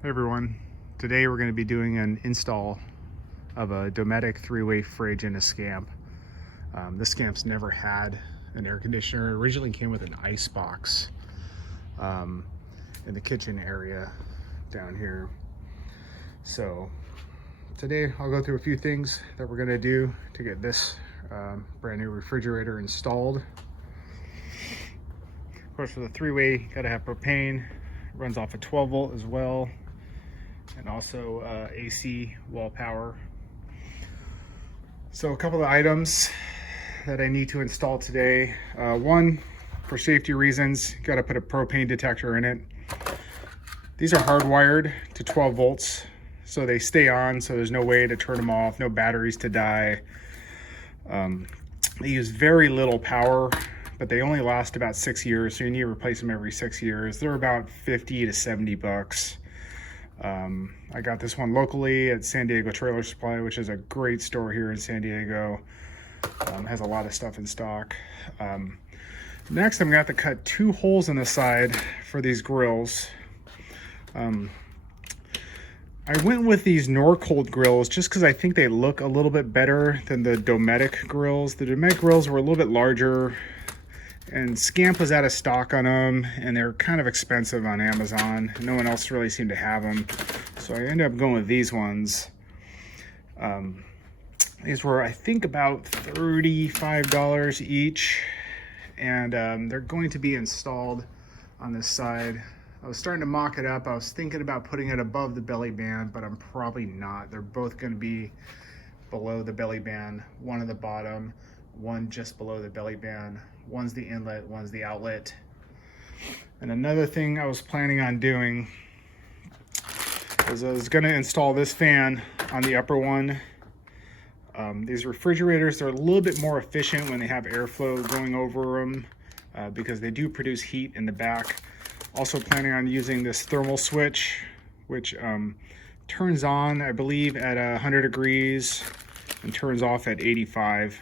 Hey everyone, today we're going to be doing an install of a Dometic 3-way fridge in a Scamp. This Scamp's never had an air conditioner. It originally came with an icebox in the kitchen area down here. So today I'll go through a few things that we're going to do to get this brand new refrigerator installed. Of course, for the 3-way, you got to have propane. It runs off a 12 volt as well, and also AC wall power. So a couple of items that I need to install today. One, for safety reasons, you got to put a propane detector in it. These are hardwired to 12 volts, so they stay on, so there's no way to turn them off, no batteries to die. They use very little power, but they only last about 6 years, so you need to replace them every 6 years. They're about 50 to 70 bucks. I got this one locally at San Diego Trailer Supply, which is a great store here in San Diego. Has a lot of stuff in stock. Next, I'm gonna have to cut 2 holes in the side for these grills. I went with these Norcold grills just because I think they look a little bit better than the Dometic grills. The Dometic grills were a little bit larger, and Scamp was out of stock on them, and they're kind of expensive on Amazon. No one else really seemed to have them, so I ended up going with these ones. These were, I think, about $35 each, and they're going to be installed on this side. I was starting to mock it up. I was thinking about putting it above the belly band, but I'm probably not. They're both going to be below the belly band, one at the bottom, one just below the belly band. One's the inlet, one's the outlet. And another thing I was planning on doing is I was going to install this fan on the upper one. These refrigerators, they're a little bit more efficient when they have airflow going over them because they do produce heat in the back. Also planning on using this thermal switch, which turns on, I believe, at 100 degrees and turns off at 85.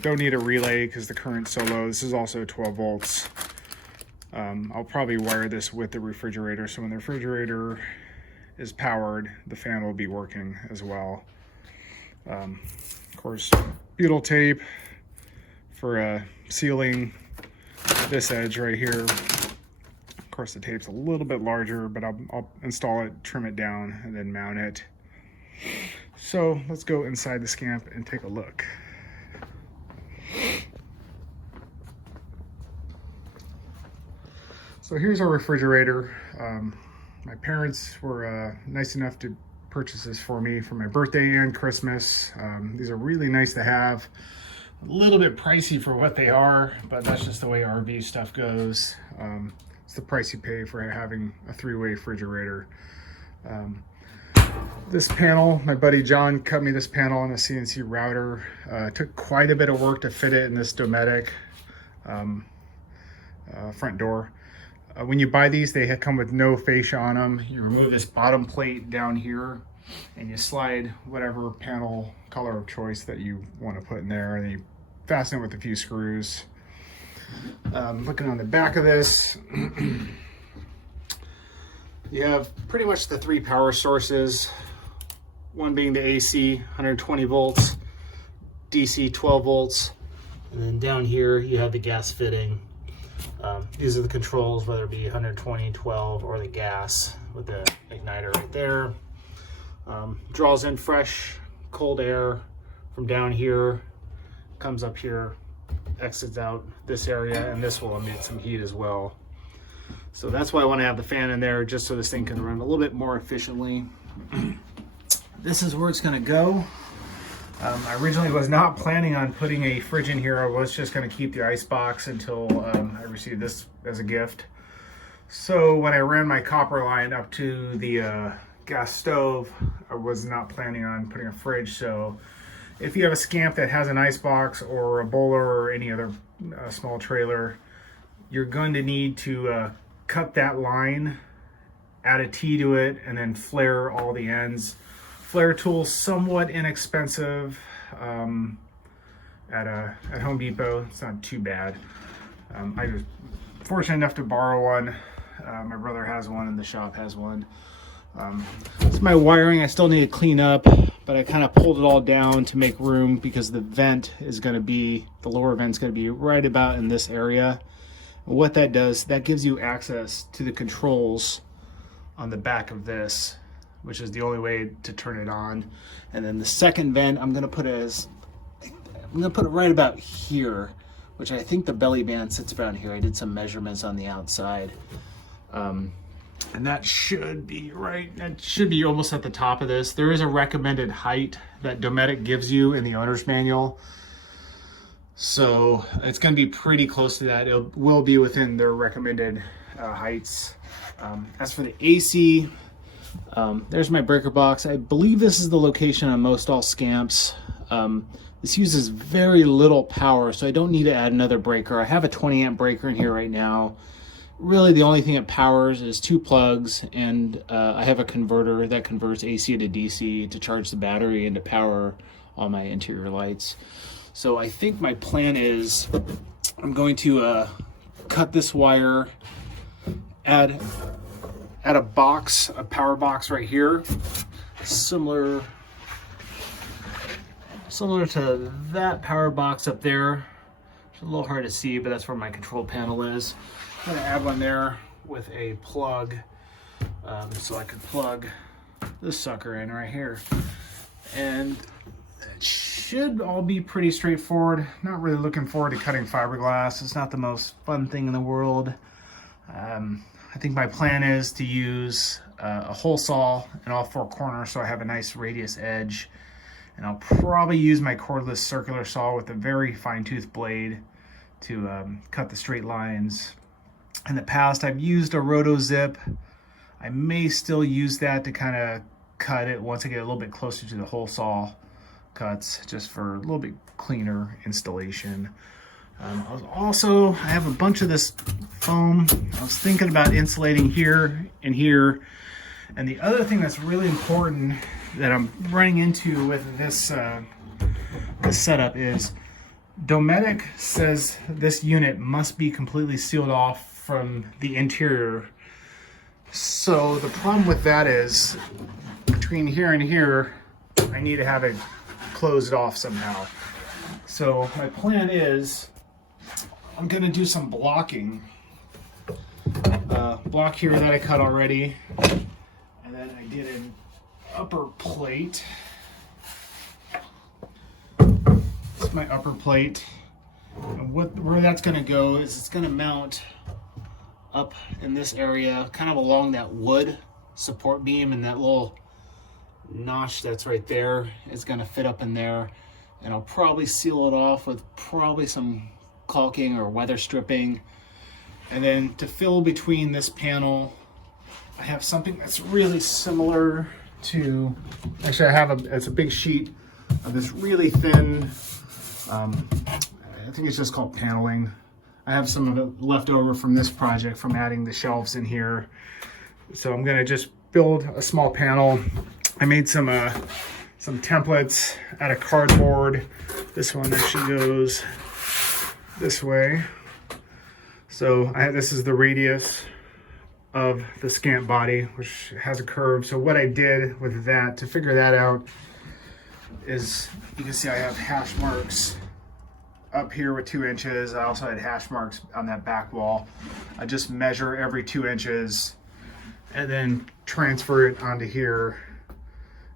Don't need a relay because the current's so low. This is also 12 volts. I'll probably wire this with the refrigerator, so when the refrigerator is powered, the fan will be working as well. Of course, butyl tape for sealing this edge right here. Of course, the tape's a little bit larger, but I'll install it, trim it down, and then mount it. So let's go inside the Scamp and take a look. So here's our refrigerator. My parents were nice enough to purchase this for me for my birthday and Christmas. These are really nice to have. A little bit pricey for what they are, but that's just the way RV stuff goes. It's the price you pay for having a 3-way refrigerator. This panel, my buddy John cut me this panel on a CNC router. Took quite a bit of work to fit it in this Dometic front door. When you buy these, they come with no fascia on them. You remove this bottom plate down here and you slide whatever panel color of choice that you want to put in there, and you fasten it with a few screws. Looking on the back of this, you have pretty much the 3 power sources, one being the AC 120 volts, DC 12 volts, and then down here you have the gas fitting. These are the controls, whether it be 120, 12, or the gas with the igniter right there. Draws in fresh, cold air from down here, comes up here, exits out this area, and this will emit some heat as well. So that's why I want to have the fan in there, just so this thing can run a little bit more efficiently. This is where it's going to go. I originally was not planning on putting a fridge in here. I was just going to keep the icebox until I received this as a gift. So when I ran my copper line up to the gas stove, I was not planning on putting a fridge. So if you have a Scamp that has an icebox or a bowler or any other small trailer, you're going to need to cut that line, add a T to it, and then flare all the ends. Flare tool's somewhat inexpensive at Home Depot. It's not too bad. I was fortunate enough to borrow one. My brother has one and the shop has one. So my wiring I still need to clean up, but I kind of pulled it all down to make room because the vent is going to be, the lower vent's going to be right about in this area. And what that does, that gives you access to the controls on the back of this, which is the only way to turn it on. And then the second vent, I'm going to put it right about here, which I think the belly band sits around here. I did some measurements on the outside. And that should be almost at the top of this. There is a recommended height that Dometic gives you in the owner's manual. So it's going to be pretty close to that. It will be within their recommended heights. As for the AC, there's my breaker box. I believe this is the location on most all Scamps. This uses very little power, so I don't need to add another breaker. I have a 20 amp breaker in here right now. Really the only thing it powers is 2 plugs, and I have a converter that converts AC to DC to charge the battery and to power all my interior lights. So I think my plan is I'm going to cut this wire, add a box, a power box right here, similar to that power box up there. It's a little hard to see, but that's where my control panel is. I'm going to add one there with a plug, so I could plug this sucker in right here. And it should all be pretty straightforward. Not really looking forward to cutting fiberglass. It's not the most fun thing in the world. I think my plan is to use a hole saw in all 4 corners so I have a nice radius edge. And I'll probably use my cordless circular saw with a very fine tooth blade to cut the straight lines. In the past, I've used a roto zip. I may still use that to kind of cut it once I get a little bit closer to the hole saw cuts, just for a little bit cleaner installation. I have a bunch of this foam. I was thinking about insulating here and here. And the other thing that's really important that I'm running into with this setup is Dometic says this unit must be completely sealed off from the interior. So the problem with that is between here and here, I need to have it closed off somehow. So my plan is I'm gonna do some blocking. Block here that I cut already. And then I did an upper plate. This is my upper plate. And where that's gonna go is it's gonna mount up in this area, kind of along that wood support beam, and that little notch that's right there is going to fit up in there. And I'll probably seal it off with probably some caulking or weather stripping. And then to fill between this panel, I have something that's really similar to, actually it's a big sheet of this really thin, I think it's just called paneling. I have some of it left over from this project from adding the shelves in here. So I'm gonna just build a small panel. I made some templates out of cardboard. This one actually goes this way. So this is the radius of the Scamp body, which has a curve. So what I did with that, to figure that out, is you can see I have hash marks up here with 2 inches. I also had hash marks on that back wall. I just measure every 2 inches and then transfer it onto here,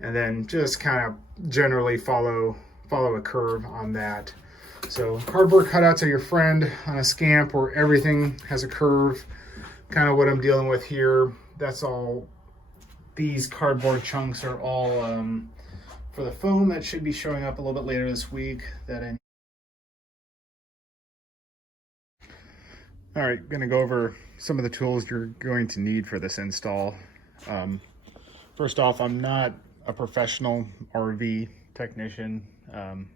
and then just kind of generally follow a curve on that. So cardboard cutouts are your friend on a Scamp where everything has a curve. Kind of what I'm dealing with here. That's all. These cardboard chunks are all for the foam that should be showing up a little bit later this week. All right, gonna go over some of the tools you're going to need for this install. First off, I'm not a professional RV technician. I'm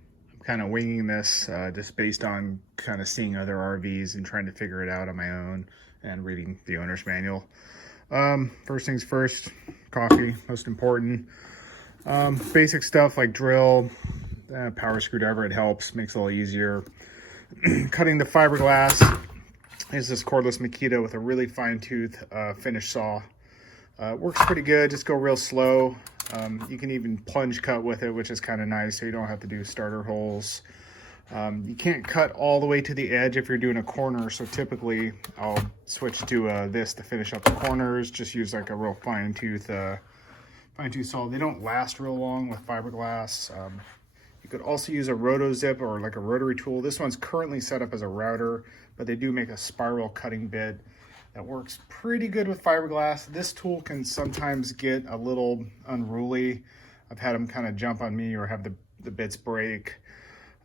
kind of winging this just based on kind of seeing other RVs and trying to figure it out on my own and reading the owner's manual. First things first, coffee, most important. Basic stuff like drill, power screwdriver, it helps, makes it a little easier. Cutting the fiberglass is this cordless Makita with a really fine tooth finish saw. Works pretty good, just go real slow. You can even plunge cut with it, which is kind of nice, so you don't have to do starter holes. You can't cut all the way to the edge if you're doing a corner, so typically I'll switch to this to finish up the corners. Just use like a real fine-tooth saw. They don't last real long with fiberglass. You could also use a roto zip or like a rotary tool. This one's currently set up as a router, but they do make a spiral cutting bit that works pretty good with fiberglass. This tool can sometimes get a little unruly. I've had them kind of jump on me or have the bits break.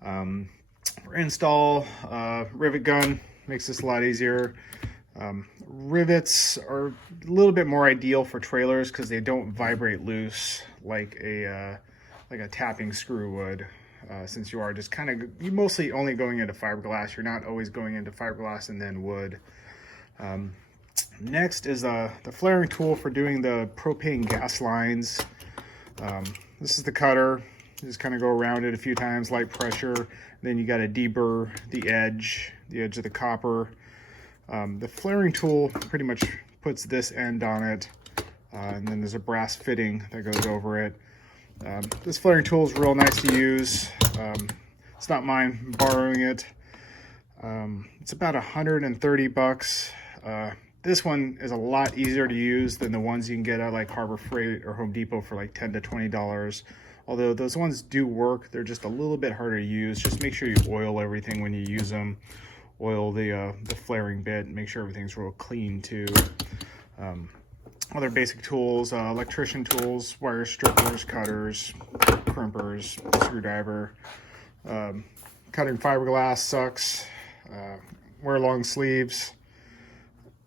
For install, rivet gun makes this a lot easier. Rivets are a little bit more ideal for trailers because they don't vibrate loose like a tapping screw would. Since you are just you mostly only going into fiberglass, you're not always going into fiberglass and then wood. Next is the flaring tool for doing the propane gas lines. This is the cutter. Just kind of go around it a few times, light pressure. Then you got to deburr the edge of the copper. The flaring tool pretty much puts this end on it, and then there's a brass fitting that goes over it. This flaring tool is real nice to use. It's not mine, I'm borrowing it. It's about $130. This one is a lot easier to use than the ones you can get at like Harbor Freight or Home Depot for like $10 to $20. Although those ones do work, they're just a little bit harder to use. Just make sure you oil everything when you use them. Oil the flaring bit, make sure everything's real clean too. Other basic tools, electrician tools, wire strippers, cutters, crimpers, screwdriver. Cutting fiberglass sucks. Wear long sleeves.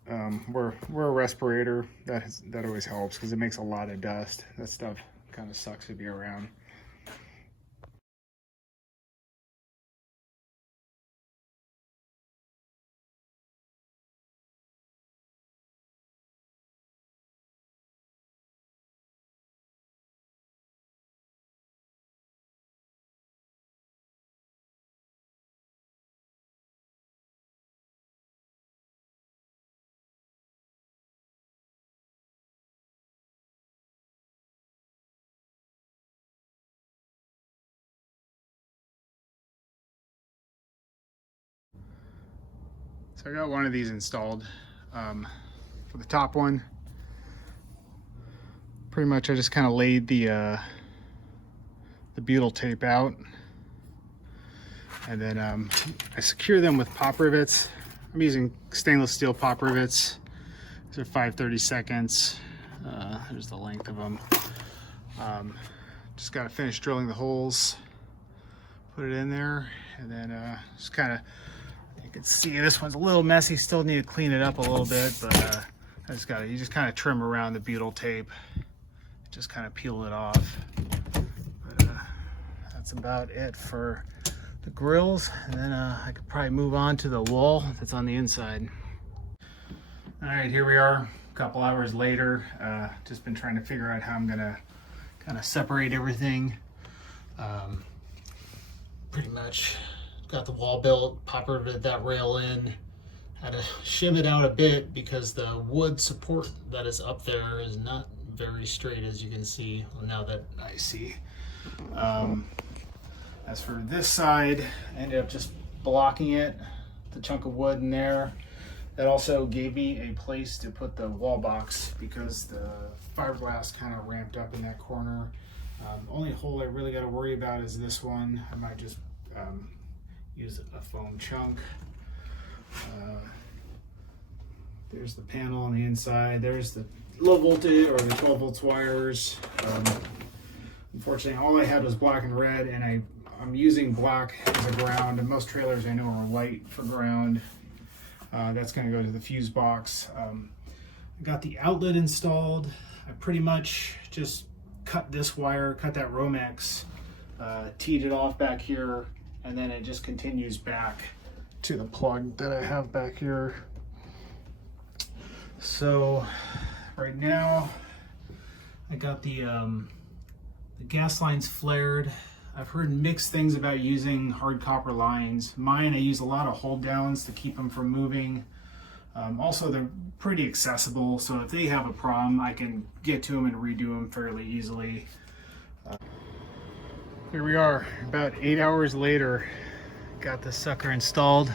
Wear a respirator. That always helps because it makes a lot of dust. That stuff kind of sucks to be around. So I got one of these installed. For the top one, pretty much I just kind of laid the butyl tape out, and then I secure them with pop rivets. I'm using stainless steel pop rivets. These are 5/32. There's the length of them. Just got to finish drilling the holes, put it in there, and then just kind of, you can see this one's a little messy, still need to clean it up a little bit, but you just kind of trim around the butyl tape, just kind of peel it off. But that's about it for the grills, and then I could probably move on to the wall that's on the inside. All right, here we are a couple hours later. Just been trying to figure out how I'm gonna kind of separate everything. Pretty much got the wall built, pop riveted that rail in, had to shim it out a bit because the wood support that is up there is not very straight, as you can see. Well, now that I see. As for this side, I ended up just blocking it, the chunk of wood in there. That also gave me a place to put the wall box because the fiberglass kind of ramped up in that corner. Only hole I really got to worry about is this one. I might just use a foam chunk. There's the panel on the inside. There's the low voltage or the 12 volts wires. Unfortunately, all I had was black and red, and I'm using black as a ground, and most trailers I know are white for ground. That's going to go to the fuse box. I got the outlet installed. I pretty much just cut this wire, cut that Romex, teed it off back here, and then it just continues back to the plug that I have back here. So right now I got the gas lines flared. I've heard mixed things about using hard copper lines. Mine, I use a lot of hold downs to keep them from moving. Also, they're pretty accessible, so if they have a problem, I can get to them and redo them fairly easily. Here we are, about 8 hours later. Got this sucker installed.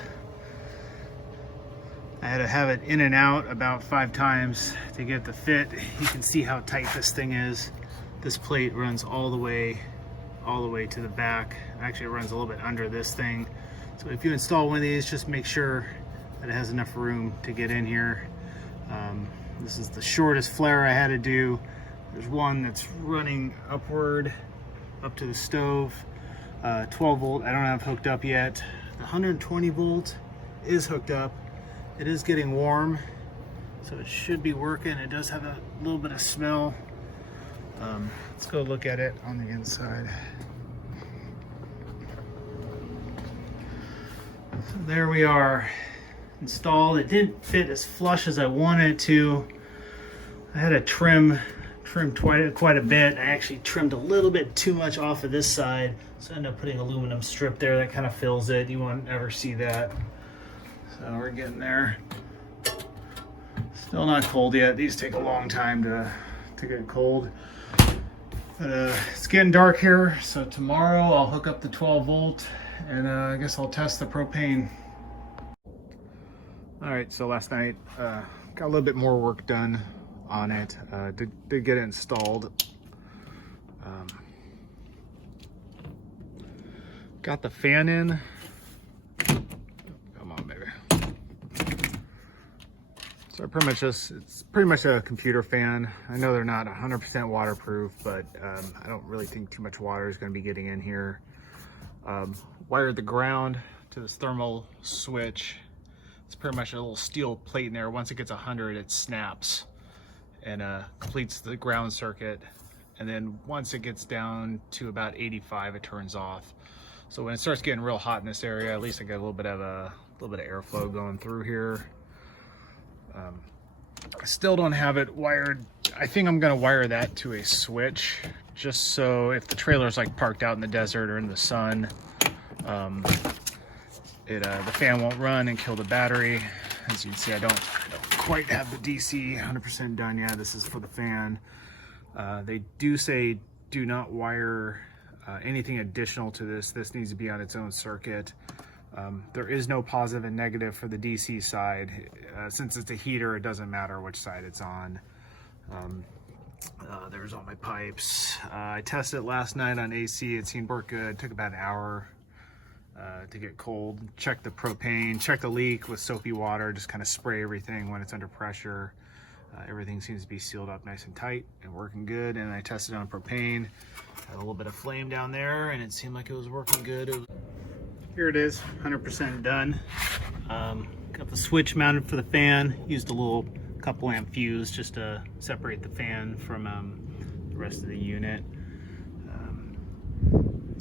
I had to have it in and out about 5 times to get the fit. You can see how tight this thing is. This plate runs all the way to the back. Actually, it runs a little bit under this thing. So if you install one of these, just make sure that it has enough room to get in here. This is the shortest flare I had to do. There's one that's running upward up to the stove. 12 volt I don't have hooked up yet. The 120 volt is hooked up. It is getting warm, so it should be working. It does have a little bit of smell. Let's go look at it on the inside. So there we are, installed. It didn't fit as flush as I wanted it to. I had to trim quite a bit. I actually trimmed a little bit too much off of this side, so I ended up putting aluminum strip there that kind of fills it. You won't ever see that. So we're getting there. Still not cold yet. These take a long time to get cold. But it's getting dark here, so tomorrow I'll hook up the 12 volt and I guess I'll test the propane. All right, so last night got a little bit more work done on it. Did get it installed. Got the fan in. Come on, baby. So it's pretty much a computer fan. I know they're not 100% waterproof, but I don't really think too much water is going to be getting in here. Wired the ground to this thermal switch. It's pretty much a little steel plate in there. Once it gets 100, it snaps and completes the ground circuit. And then once it gets down to about 85, it turns off. So when it starts getting real hot in this area, at least I get a little bit of airflow going through here. I still don't have it wired. I think I'm gonna wire that to a switch, just so if the trailer's like parked out in the desert or in the sun, the fan won't run and kill the battery. As you can see, I don't quite have the DC 100% done yet. This is for the fan. They do say do not wire anything additional to this. This needs to be on its own circuit. There is no positive and negative for the DC side. Since it's a heater, it doesn't matter which side it's on. There's all my pipes. I tested it last night on AC. It seemed to work good. It took about an hour to get cold. Check the propane, check the leak with soapy water. Just kind of spray everything when it's under pressure. Everything seems to be sealed up nice and tight and working good. And I tested on propane. Had a little bit of flame down there and it seemed like it was working good. Here it is, 100% done. Got the switch mounted for the fan. Used a little couple amp fuse just to separate the fan from the rest of the unit.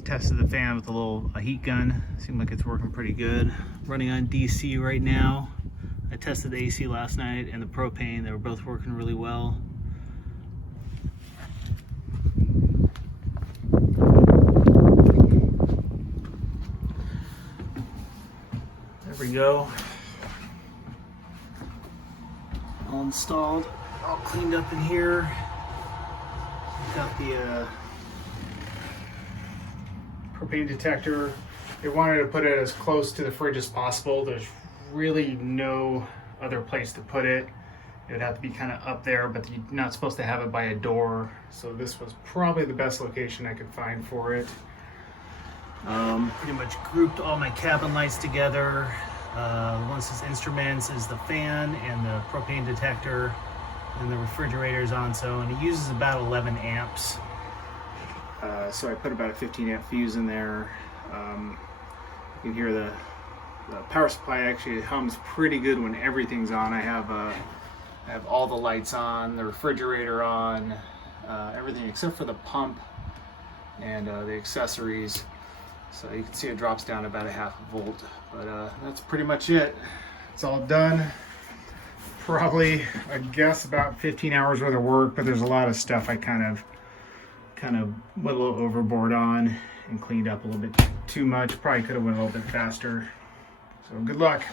Tested the fan with a heat gun. Seemed like it's working pretty good. Running on DC right now. I tested the AC last night and the propane. They were both working really well. There we go. All installed, all cleaned up in here. Got the propane detector. They wanted to put it as close to the fridge as possible. There's really no other place to put it. It would have to be kind of up there, but you're not supposed to have it by a door. So this was probably the best location I could find for it. Pretty much grouped all my cabin lights together. One says instruments is the fan and the propane detector, and the refrigerator's on and it uses about 11 amps. So I put about a 15 amp fuse in there. You can hear the power supply actually hums pretty good when everything's on. I have all the lights on, the refrigerator on, everything except for the pump and the accessories. So you can see it drops down about a half a volt, but that's pretty much it. It's all done. Probably, I guess, about 15 hours worth of work, but there's a lot of stuff I kind of went a little overboard on and cleaned up a little bit too much. Probably could have went a little bit faster. So good luck.